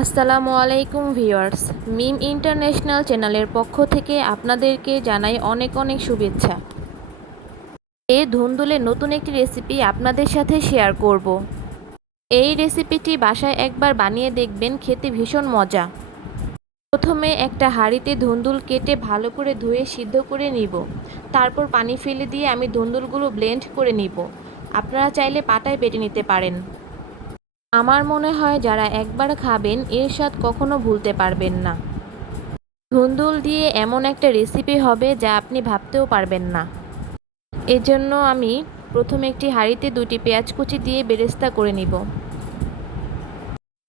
আসসালামু আলাইকুম ভিউয়ার্স, মিম ইন্টারন্যাশনাল চ্যানেলের পক্ষ থেকে আপনাদেরকে জানাই অনেক অনেক শুভেচ্ছা। এই ধুন্দুলের নতুন একটি রেসিপি আপনাদের সাথে শেয়ার করব। এই রেসিপিটি বাসায় একবার বানিয়ে দেখবেন, খেতে ভীষণ মজা। প্রথমে একটা হাঁড়িতে ধুন্দুল কেটে ভালো করে ধুয়ে সিদ্ধ করে নিব। তারপর পানি ফেলে দিয়ে আমি ধুন্দুলগুলো ব্লেন্ড করে নিব। আপনারা চাইলে পাটায় বেটে নিতে পারেন। আমার মনে হয় যারা একবার খাবেন এর স্বাদ কখনো ভুলতে পারবেন না। ধুন্দুল দিয়ে এমন একটা রেসিপি হবে যা আপনি ভাবতেও পারবেন না। এজন্য আমি প্রথমে একটি হাঁড়িতে 2টি পেঁয়াজ কুচি দিয়ে বেরেস্তা করে নিব।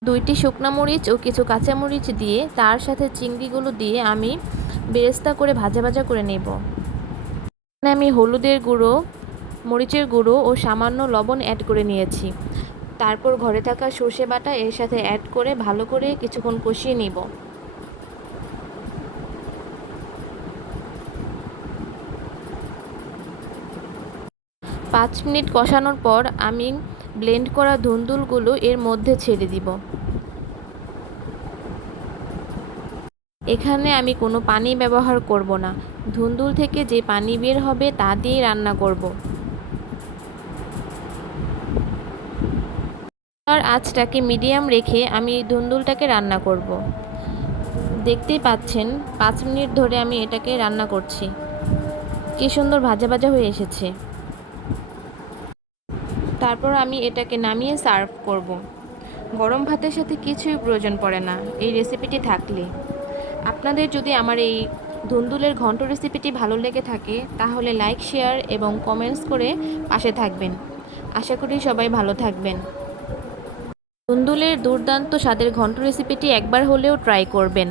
2টি শুকনা মরিচ ও কিছু কাঁচামরিচ দিয়ে তার সাথে চিংড়িগুলো দিয়ে আমি বেরেস্তা করে ভাজা ভাজা করে নেব। এখানে আমি হলুদের গুঁড়ো, মরিচের গুঁড়ো ও সামান্য লবণ অ্যাড করে নিয়েছি। তারপর ঘরে থাকা সর্ষে বাটা এর সাথে অ্যাড করে ভালো করে কিছুক্ষণ কষিয়ে নিব। পাঁচ মিনিট কষানোর পর আমি ব্লেন্ড করা ধুন্দুলগুলো এর মধ্যে ছেড়ে দিব। এখানে আমি কোনো পানি ব্যবহার করব না। ধুন্দুল থেকে যে পানি বের হবে তা দিয়েই রান্না করব। আর আঁচটাকে মিডিয়াম রেখে আমি ধুন্দুলটাকে রান্না করব। দেখতেই পাচ্ছেন 5 মিনিট ধরে আমি এটাকে রান্না করছি। কি সুন্দর ভাজা ভাজা হয়ে এসেছে। তারপর আমি এটাকে নামিয়ে সার্ভ করব। গরম ভাতের সাথে কিছুই প্রয়োজন পড়ে না এই রেসিপিটি থাকলে। আপনাদের যদি আমার এই ধুন্দুলের ঘন্ট রেসিপিটি ভালো লেগে থাকে তাহলে লাইক, শেয়ার এবং কমেন্টস করে পাশে থাকবেন। আশা করি সবাই ভালো থাকবেন। ধুন্দুলের দুর্দান্ত স্বাদের ঘন্ট রেসিপিটি একবার হলেও ট্রাই করবেন।